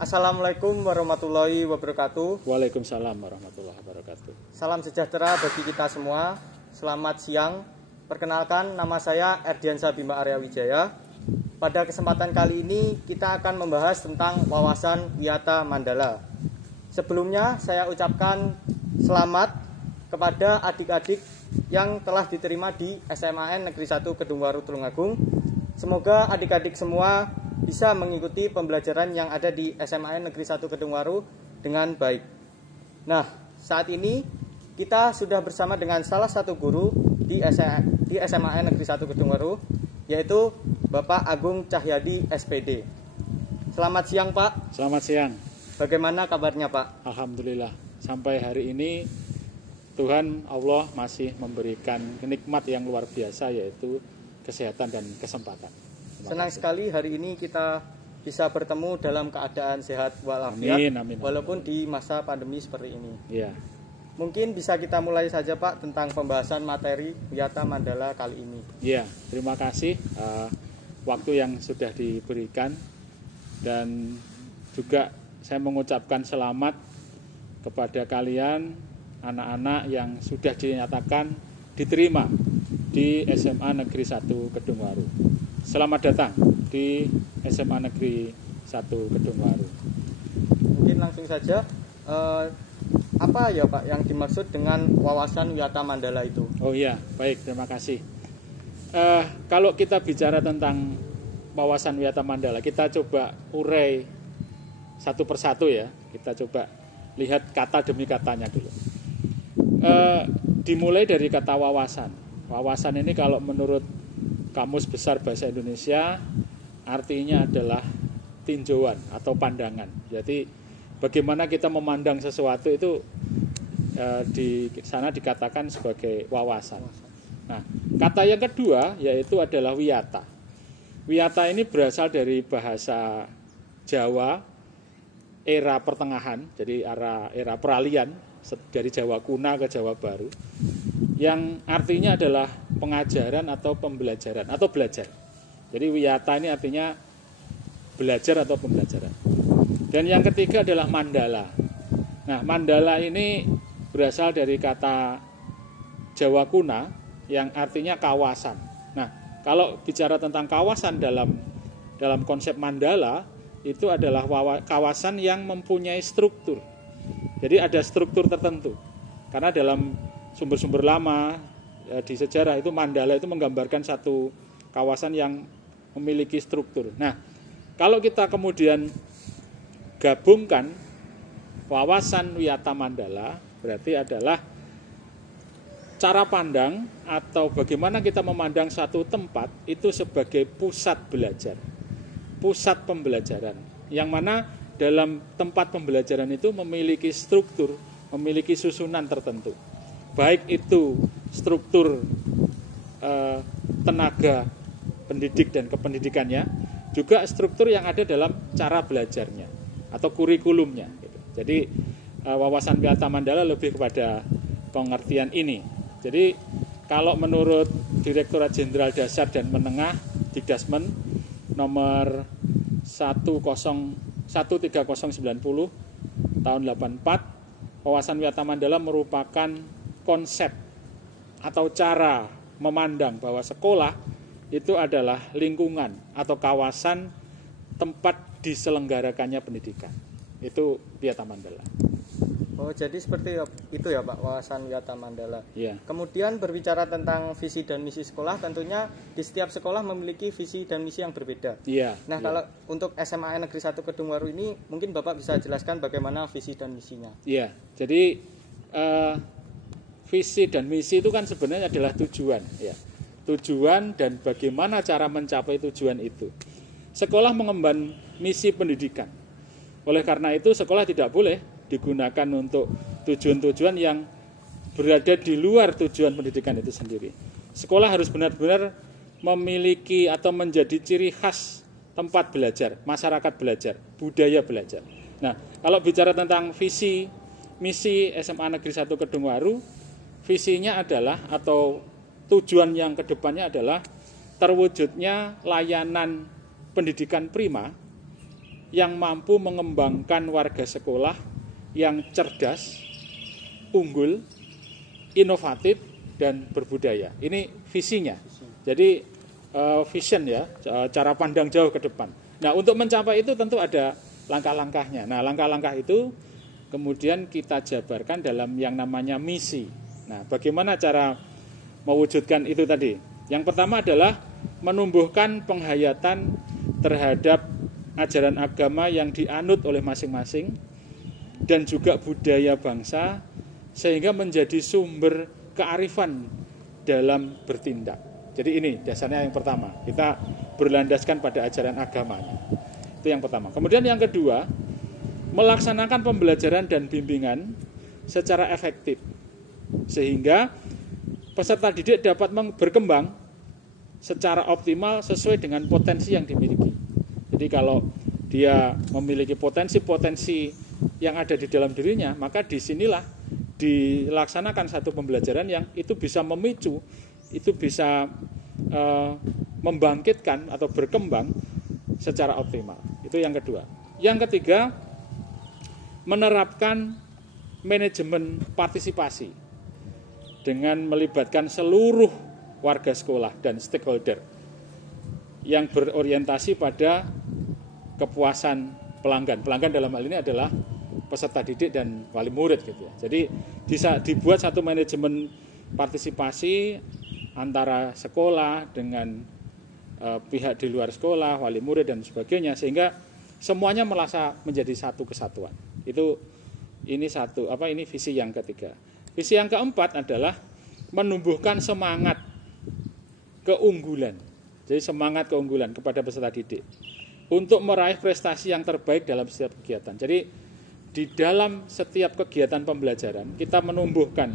Assalamualaikum warahmatullahi wabarakatuh. Waalaikumsalam warahmatullahi wabarakatuh. Salam sejahtera bagi kita semua. Selamat siang. Perkenalkan, nama saya Erdiansa Bima Arya Wijaya. Pada kesempatan kali ini kita akan membahas tentang wawasan Wiyata Mandala. Sebelumnya saya ucapkan selamat kepada adik-adik yang telah diterima di SMAN Negeri 1 Kedungwaru Tulungagung. Semoga adik-adik semua bisa mengikuti pembelajaran yang ada di SMAN Negeri 1 Kedungwaru dengan baik. Nah, saat ini kita sudah bersama dengan salah satu guru di SMAN Negeri 1 Kedungwaru, yaitu Bapak Agung Cahyadi SPD. Selamat siang, Pak. Selamat siang. Bagaimana kabarnya, Pak? Alhamdulillah, sampai hari ini Tuhan Allah masih memberikan nikmat yang luar biasa, yaitu kesehatan dan kesempatan. Senang sekali hari ini kita bisa bertemu dalam keadaan sehat walafiat, walaupun di masa pandemi seperti ini. Ya. Mungkin bisa kita mulai saja, Pak, tentang pembahasan materi Wiyata Mandala kali ini. Ya, terima kasih waktu yang sudah diberikan, dan juga saya mengucapkan selamat kepada kalian anak-anak yang sudah dinyatakan diterima di SMA Negeri 1 Kedungwaru. Selamat datang di SMA Negeri 1 Kedungwaru. Mungkin langsung saja, apa ya Pak yang dimaksud dengan wawasan Wiyata Mandala itu? Oh iya, baik, terima kasih. Kalau kita bicara tentang wawasan Wiyata Mandala, kita coba urai satu persatu ya. Kita coba lihat kata demi katanya dulu. Dimulai dari kata wawasan. Wawasan ini kalau menurut Kamus Besar Bahasa Indonesia artinya adalah tinjauan atau pandangan. Jadi bagaimana kita memandang sesuatu itu di sana dikatakan sebagai wawasan. Nah, kata yang kedua yaitu adalah wiyata. Wiyata ini berasal dari bahasa Jawa era pertengahan, jadi era peralihan dari Jawa kuna ke Jawa baru, yang artinya adalah pengajaran atau pembelajaran atau belajar. Jadi wiyata ini artinya belajar atau pembelajaran. Dan yang ketiga adalah mandala. Nah, mandala ini berasal dari kata Jawa kuna yang artinya kawasan. Nah, kalau bicara tentang kawasan dalam konsep mandala, itu adalah kawasan yang mempunyai struktur. Jadi ada struktur tertentu. Karena dalam sumber-sumber lama di sejarah itu mandala itu menggambarkan satu kawasan yang memiliki struktur. Nah, kalau kita kemudian gabungkan wawasan Wiyata Mandala, berarti adalah cara pandang atau bagaimana kita memandang satu tempat itu sebagai pusat belajar, pusat pembelajaran, yang mana dalam tempat pembelajaran itu memiliki struktur, memiliki susunan tertentu. Baik itu struktur tenaga pendidik dan kependidikannya, juga struktur yang ada dalam cara belajarnya atau kurikulumnya. Jadi wawasan Wiyata Mandala lebih kepada pengertian ini. Jadi kalau menurut Direktorat Jenderal Dasar dan Menengah Dikdasmen nomor 13090 tahun 84, wawasan Wiyata Mandala merupakan konsep atau cara memandang bahwa sekolah itu adalah lingkungan atau kawasan tempat diselenggarakannya pendidikan. Itu Wiyata Mandala. Oh, jadi seperti itu ya Pak, wawasan Wiyata Mandala. Ya. Kemudian berbicara tentang visi dan misi sekolah, tentunya di setiap sekolah memiliki visi dan misi yang berbeda. Iya. Nah, ya. Kalau untuk SMA Negeri 1 Kedungwaru ini, mungkin Bapak bisa jelaskan bagaimana visi dan misinya. Iya, jadi visi dan misi itu kan sebenarnya adalah tujuan. Ya. Tujuan dan bagaimana cara mencapai tujuan itu. Sekolah mengemban misi pendidikan. Oleh karena itu, sekolah tidak boleh digunakan untuk tujuan-tujuan yang berada di luar tujuan pendidikan itu sendiri. Sekolah harus benar-benar memiliki atau menjadi ciri khas tempat belajar, masyarakat belajar, budaya belajar. Nah, kalau bicara tentang visi, misi SMA Negeri 1 Kedungwaru, visinya adalah atau tujuan yang kedepannya adalah terwujudnya layanan pendidikan prima yang mampu mengembangkan warga sekolah yang cerdas, unggul, inovatif, dan berbudaya. Ini visinya. Jadi vision ya, cara pandang jauh ke depan. Nah, untuk mencapai itu tentu ada langkah-langkahnya. Nah, langkah-langkah itu kemudian kita jabarkan dalam yang namanya misi. Nah, bagaimana cara mewujudkan itu tadi? Yang pertama adalah menumbuhkan penghayatan terhadap ajaran agama yang dianut oleh masing-masing dan juga budaya bangsa sehingga menjadi sumber kearifan dalam bertindak. Jadi ini dasarnya yang pertama, kita berlandaskan pada ajaran agamanya. Itu yang pertama. Kemudian yang kedua, melaksanakan pembelajaran dan bimbingan secara efektif sehingga peserta didik dapat berkembang secara optimal sesuai dengan potensi yang dimiliki. Jadi kalau dia memiliki potensi-potensi yang ada di dalam dirinya, maka disinilah dilaksanakan satu pembelajaran yang itu bisa memicu, itu bisa membangkitkan atau berkembang secara optimal. Itu yang kedua. Yang ketiga, menerapkan manajemen partisipasi dengan melibatkan seluruh warga sekolah dan stakeholder yang berorientasi pada kepuasan pelanggan. Pelanggan dalam hal ini adalah peserta didik dan wali murid gitu ya. Jadi bisa dibuat satu manajemen partisipasi antara sekolah dengan pihak di luar sekolah, wali murid dan sebagainya sehingga semuanya merasa menjadi satu kesatuan. Ini visi yang ketiga. Visi yang keempat adalah menumbuhkan semangat keunggulan. Jadi semangat keunggulan kepada peserta didik untuk meraih prestasi yang terbaik dalam setiap kegiatan. Jadi di dalam setiap kegiatan pembelajaran kita menumbuhkan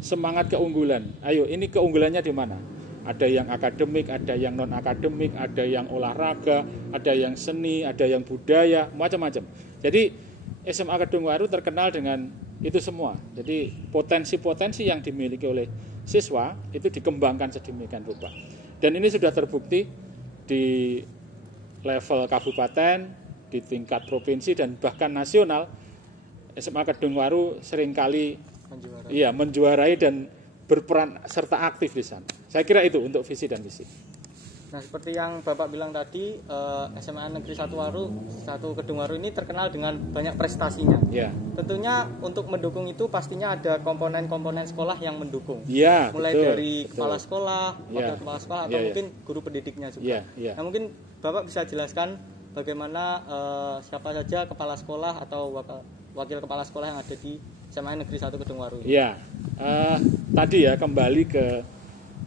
semangat keunggulan. Ayo, ini keunggulannya di mana? Ada yang akademik, ada yang non akademik, ada yang olahraga, ada yang seni, ada yang budaya, macam-macam. Jadi SMA Kedungwaru terkenal dengan itu semua. Jadi potensi-potensi yang dimiliki oleh siswa itu dikembangkan sedemikian rupa. Dan ini sudah terbukti di level kabupaten, di tingkat provinsi dan bahkan nasional. SMA Kedungwaru seringkali menjuarai dan berperan serta aktif di sana. Saya kira itu untuk visi dan misi. Nah, seperti yang Bapak bilang tadi, SMA Negeri 1 Kedungwaru ini terkenal dengan banyak prestasinya. Ya. Tentunya untuk mendukung itu pastinya ada komponen-komponen sekolah yang mendukung. Ya, mulai betul, dari betul. Kepala sekolah, wakil kepala sekolah, atau mungkin guru pendidiknya juga. Nah, mungkin Bapak bisa jelaskan bagaimana siapa saja kepala sekolah atau wakil kepala sekolah yang ada di SMA Negeri 1 Kedungwaru. Iya, tadi ya kembali ke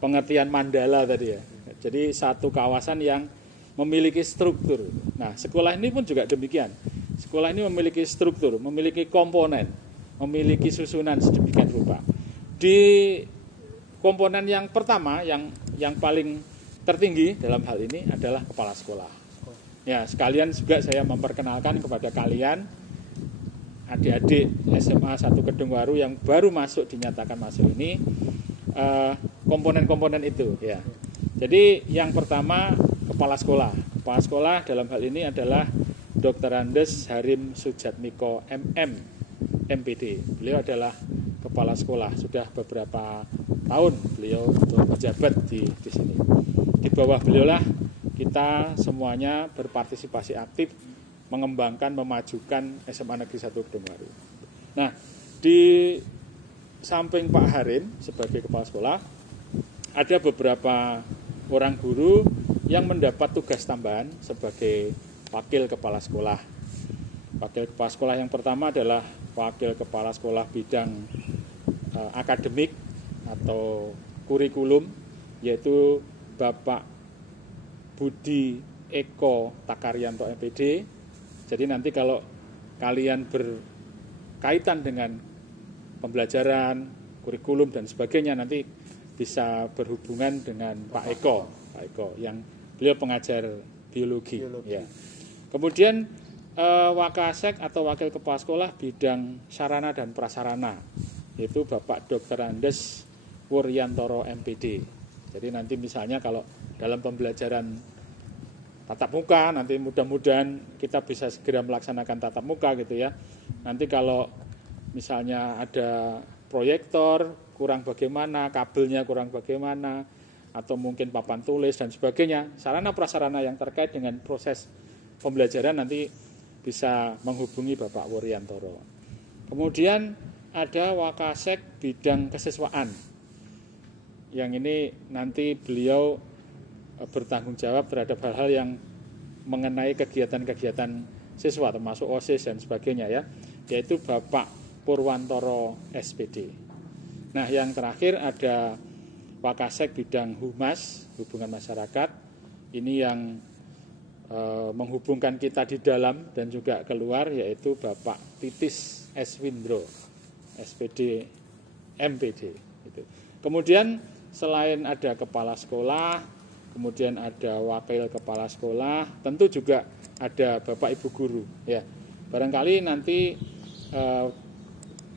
pengertian mandala tadi ya. Jadi satu kawasan yang memiliki struktur. Nah, sekolah ini pun juga demikian. Sekolah ini memiliki struktur, memiliki komponen, memiliki susunan sedemikian rupa. Di komponen yang pertama, yang paling tertinggi dalam hal ini adalah kepala sekolah. Ya, sekalian juga saya memperkenalkan kepada kalian adik-adik SMA 1 Kedungwaru yang baru masuk, dinyatakan masuk ini, komponen-komponen itu ya. Jadi yang pertama kepala sekolah. Kepala sekolah dalam hal ini adalah Dr. Andes Harim Sujatmiko MM MPD. Beliau adalah kepala sekolah, sudah beberapa tahun beliau menjabat di sini. Di bawah beliaulah kita semuanya berpartisipasi aktif mengembangkan, memajukan SMA Negeri 1 Kedungwaru. Nah, di samping Pak Harim sebagai kepala sekolah, ada beberapa orang guru yang mendapat tugas tambahan sebagai wakil kepala sekolah. Wakil kepala sekolah yang pertama adalah wakil kepala sekolah bidang akademik atau kurikulum, yaitu Bapak Budi Eko Takaryanto MPD. Jadi nanti kalau kalian berkaitan dengan pembelajaran, kurikulum dan sebagainya, nanti bisa berhubungan dengan Pak Eko yang beliau pengajar biologi. Ya. Kemudian Wakasek atau wakil kepala sekolah bidang sarana dan prasarana, yaitu Bapak Dr. Andes Wuryantoro MPD. Jadi nanti misalnya kalau dalam pembelajaran tatap muka, nanti mudah-mudahan kita bisa segera melaksanakan tatap muka gitu ya. Nanti kalau misalnya ada proyektor kurang bagaimana, kabelnya kurang bagaimana, atau mungkin papan tulis dan sebagainya, sarana prasarana yang terkait dengan proses pembelajaran nanti bisa menghubungi Bapak Wuryantoro. Kemudian ada Wakasek bidang kesiswaan. Yang ini nanti beliau bertanggung jawab terhadap hal-hal yang mengenai kegiatan-kegiatan siswa termasuk OSIS dan sebagainya ya, yaitu Bapak Purwantoro SPD. Nah, yang terakhir ada Wakasek bidang Humas, hubungan masyarakat. Ini yang menghubungkan kita di dalam dan juga keluar, yaitu Bapak Titis Eswindro, SPD MPD. Gitu. Kemudian selain ada kepala sekolah, kemudian ada wakil kepala sekolah, tentu juga ada Bapak Ibu guru. Ya, barangkali nanti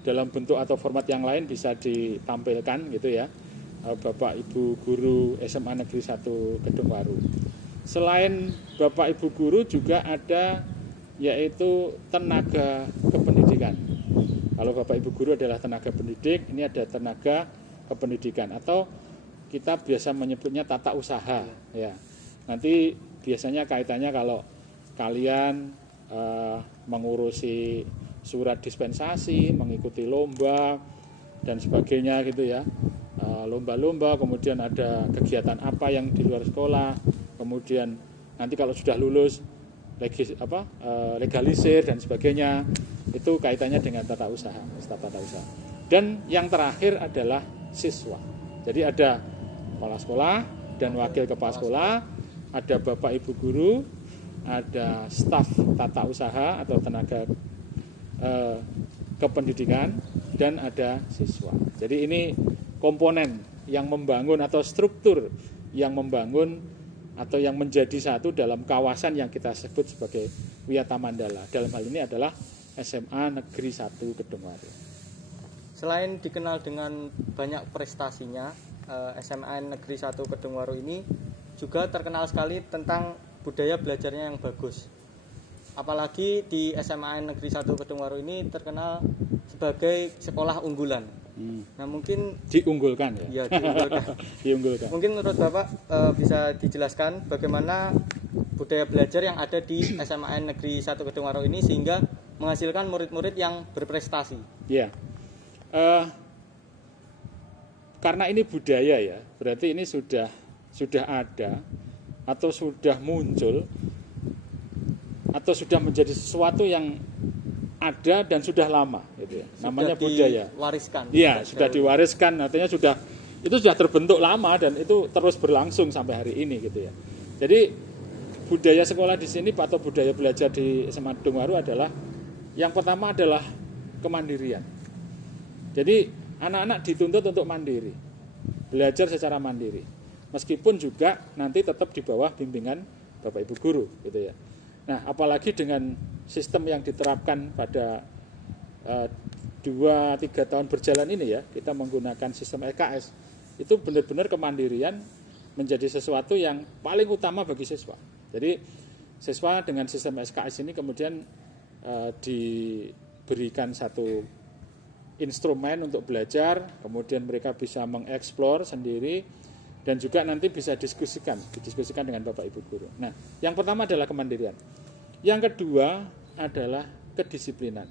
dalam bentuk atau format yang lain bisa ditampilkan gitu ya, Bapak Ibu guru SMA Negeri 1 Kedungwaru. Selain Bapak Ibu guru juga ada yaitu tenaga kependidikan. Kalau Bapak Ibu guru adalah tenaga pendidik, ini ada tenaga kependidikan atau kita biasa menyebutnya tata usaha ya. Nanti biasanya kaitannya kalau kalian mengurusi surat dispensasi, mengikuti lomba dan sebagainya gitu ya, lomba-lomba, kemudian ada kegiatan apa yang di luar sekolah, kemudian nanti kalau sudah lulus legalisir dan sebagainya, itu kaitannya dengan tata usaha, staf tata usaha. Dan yang terakhir adalah siswa. Jadi ada kepala sekolah dan wakil kepala sekolah, ada Bapak Ibu guru, ada staf tata usaha atau tenaga kependidikan, dan ada siswa. Jadi ini komponen yang membangun atau struktur yang membangun atau yang menjadi satu dalam kawasan yang kita sebut sebagai Wiyata Mandala. Dalam hal ini adalah SMA Negeri 1 Kedungwaru. Selain dikenal dengan banyak prestasinya, SMA Negeri 1 Kedungwaru ini juga terkenal sekali tentang budaya belajarnya yang bagus. Apalagi di SMA Negeri 1 Kedungwaru ini terkenal sebagai sekolah unggulan. Nah, mungkin diunggulkan ya. Ya, diunggulkan. Diunggulkan. Mungkin menurut Bapak bisa dijelaskan bagaimana budaya belajar yang ada di SMA Negeri 1 Kedungwaru ini sehingga menghasilkan murid-murid yang berprestasi. Ya. Karena ini budaya ya, berarti ini sudah ada atau sudah muncul atau sudah menjadi sesuatu yang ada dan sudah lama gitu ya. Namanya budaya. Diwariskan. Iya, sudah diwariskan, artinya itu sudah terbentuk lama dan itu terus berlangsung sampai hari ini gitu ya. Jadi budaya sekolah di sini atau budaya belajar di SMA Kedungwaru adalah yang pertama adalah kemandirian. Jadi anak-anak dituntut untuk mandiri, belajar secara mandiri. Meskipun juga nanti tetap di bawah bimbingan Bapak Ibu guru gitu ya. Nah, apalagi dengan sistem yang diterapkan pada 2-3 tahun berjalan ini ya, kita menggunakan sistem LKS, itu benar-benar kemandirian menjadi sesuatu yang paling utama bagi siswa. Jadi siswa dengan sistem SKS ini kemudian diberikan satu instrumen untuk belajar, kemudian mereka bisa mengeksplor sendiri dan juga nanti bisa didiskusikan dengan Bapak Ibu guru. Nah, yang pertama adalah kemandirian. Yang kedua adalah kedisiplinan.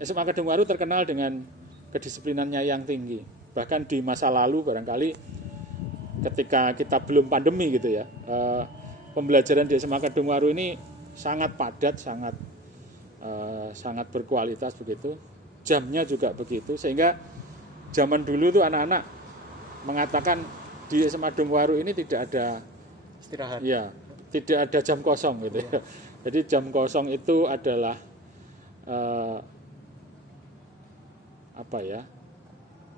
SMA Kedungwaru terkenal dengan kedisiplinannya yang tinggi. Bahkan di masa lalu barangkali ketika kita belum pandemi gitu ya, pembelajaran di SMA Kedungwaru ini sangat padat, sangat berkualitas begitu. Jamnya juga begitu, sehingga zaman dulu tuh anak-anak mengatakan di SMA Kedungwaru ini tidak ada istirahat. Ya, tidak ada jam kosong gitu ya. Jadi jam kosong itu adalah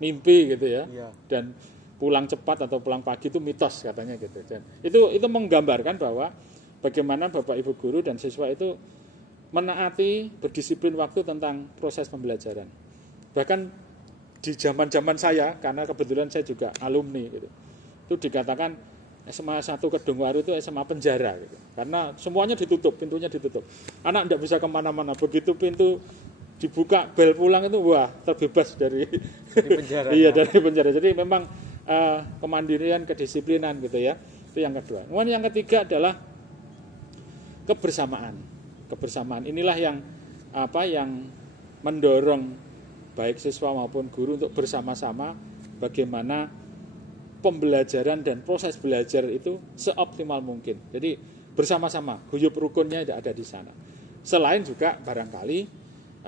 mimpi gitu ya. Dan pulang cepat atau pulang pagi itu mitos katanya gitu. Dan itu menggambarkan bahwa bagaimana Bapak Ibu guru dan siswa itu menaati berdisiplin waktu tentang proses pembelajaran. Bahkan di zaman-zaman saya, karena kebetulan saya juga alumni gitu, itu dikatakan SMA 1 Kedungwaru itu SMA penjara gitu. Karena semuanya ditutup, pintunya ditutup. Anak tidak bisa kemana-mana. Begitu pintu dibuka, bel pulang itu wah terbebas dari penjara. Iya, dari penjara. Jadi memang kemandirian, kedisiplinan gitu ya. Itu yang kedua. Kemudian yang ketiga adalah kebersamaan. Kebersamaan inilah yang yang mendorong baik siswa maupun guru untuk bersama-sama bagaimana pembelajaran dan proses belajar itu seoptimal mungkin. Jadi bersama-sama, guyup rukunnya ada di sana. Selain juga barangkali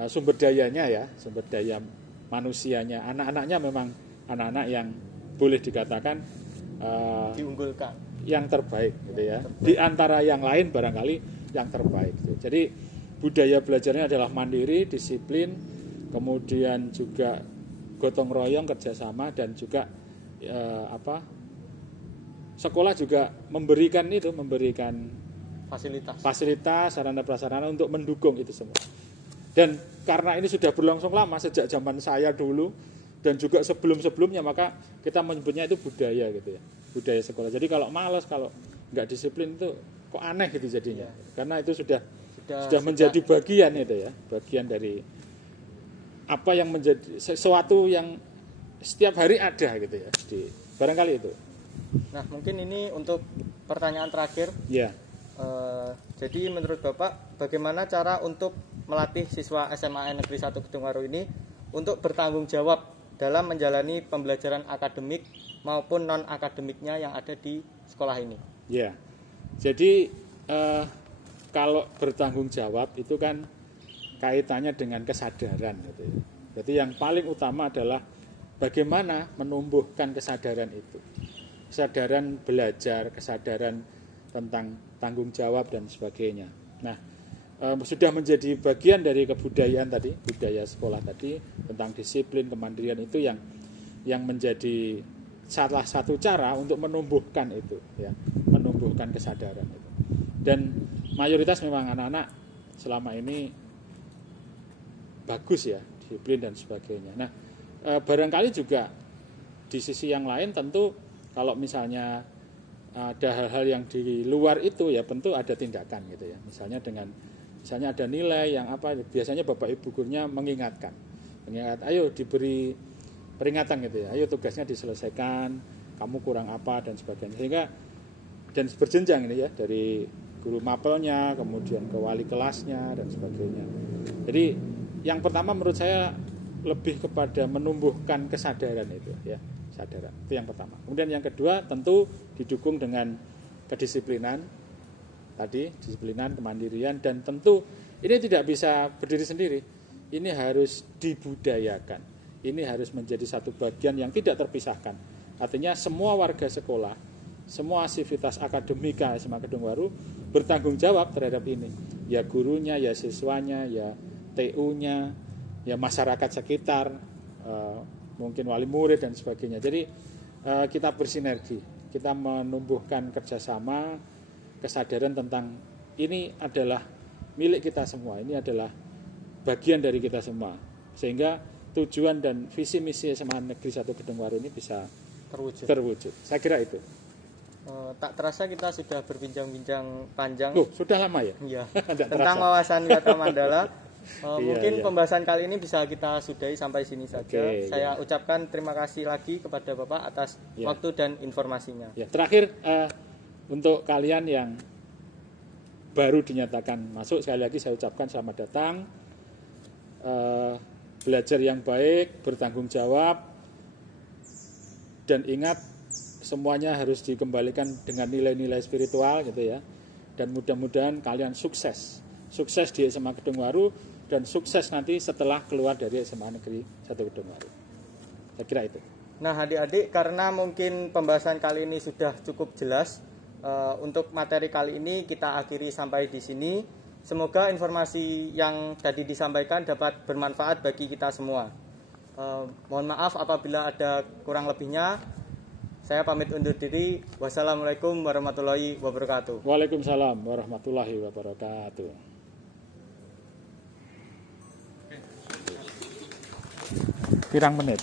sumber dayanya ya, sumber daya manusianya, anak-anaknya memang anak-anak yang boleh dikatakan diunggulkan, yang terbaik gitu ya. Di antara yang lain barangkali yang terbaik. Gitu. Jadi budaya belajarnya adalah mandiri, disiplin, kemudian juga gotong royong, kerjasama, dan juga sekolah juga memberikan fasilitas, sarana prasarana untuk mendukung itu semua. Dan karena ini sudah berlangsung lama sejak zaman saya dulu dan juga sebelum-sebelumnya, maka kita menyebutnya itu budaya gitu ya, budaya sekolah. Jadi kalau malas, kalau nggak disiplin itu kok aneh gitu jadinya, karena itu sudah menjadi bagian itu ya, bagian dari apa yang menjadi sesuatu yang setiap hari ada gitu ya, barangkali itu. Nah mungkin ini untuk pertanyaan terakhir. Ya. Jadi menurut Bapak bagaimana cara untuk melatih siswa SMA Negeri 1 Kedungwaru ini untuk bertanggung jawab dalam menjalani pembelajaran akademik maupun non akademiknya yang ada di sekolah ini? Ya. Jadi kalau bertanggung jawab itu kan kaitannya dengan kesadaran gitu ya. Jadi yang paling utama adalah bagaimana menumbuhkan kesadaran itu. Kesadaran belajar, kesadaran tentang tanggung jawab dan sebagainya. Nah, sudah menjadi bagian dari kebudayaan tadi, budaya sekolah tadi tentang disiplin, kemandirian itu yang menjadi salah satu cara untuk menumbuhkan itu ya, menumbuhkan kesadaran itu. Dan mayoritas memang anak-anak selama ini bagus ya, disiplin dan sebagainya. Nah, barangkali juga di sisi yang lain tentu kalau misalnya ada hal-hal yang di luar itu ya tentu ada tindakan gitu ya. Misalnya ada nilai yang biasanya Bapak Ibu gurunya mengingat, ayo diberi peringatan gitu ya. Ayo tugasnya diselesaikan, kamu kurang apa dan sebagainya. Sehingga dan berjenjang ini ya, dari guru mapelnya kemudian ke wali kelasnya dan sebagainya. Jadi yang pertama menurut saya lebih kepada menumbuhkan kesadaran itu ya, kesadaran itu yang pertama. Kemudian yang kedua tentu didukung dengan kedisiplinan tadi, disiplinan, kemandirian, dan tentu ini tidak bisa berdiri sendiri. Ini harus dibudayakan. Ini harus menjadi satu bagian yang tidak terpisahkan. Artinya semua warga sekolah, semua aktivitas akademika SMA Kedungwaru bertanggung jawab terhadap ini. Ya gurunya, ya siswanya, ya TU-nya, ya masyarakat sekitar, mungkin wali murid dan sebagainya. Jadi kita bersinergi, kita menumbuhkan kerjasama, kesadaran tentang ini adalah milik kita semua, ini adalah bagian dari kita semua, sehingga tujuan dan visi misi SMA Negeri 1 Kedungwaru ini bisa terwujud. Saya kira itu. Tak terasa kita sudah berbincang-bincang panjang. Sudah lama ya? Iya. Tentang wawasan Wiyata Mandala. Mungkin iya. Pembahasan kali ini bisa kita sudahi sampai sini saja. Saya ucapkan terima kasih lagi kepada Bapak atas waktu dan informasinya. Ya, terakhir untuk kalian yang baru dinyatakan masuk, sekali lagi saya ucapkan selamat datang. Belajar yang baik, bertanggung jawab, dan ingat semuanya harus dikembalikan dengan nilai-nilai spiritual gitu ya. Dan mudah-mudahan kalian sukses di SMA Kedungwaru dan sukses nanti setelah keluar dari SMA Negeri 1 Kedungwaru. Saya kira itu. Nah adik-adik, karena mungkin pembahasan kali ini sudah cukup jelas, untuk materi kali ini kita akhiri sampai di sini. Semoga informasi yang tadi disampaikan dapat bermanfaat bagi kita semua. Mohon maaf apabila ada kurang lebihnya. Saya pamit undur diri. Wassalamualaikum warahmatullahi wabarakatuh. Waalaikumsalam warahmatullahi wabarakatuh. Pirang menit.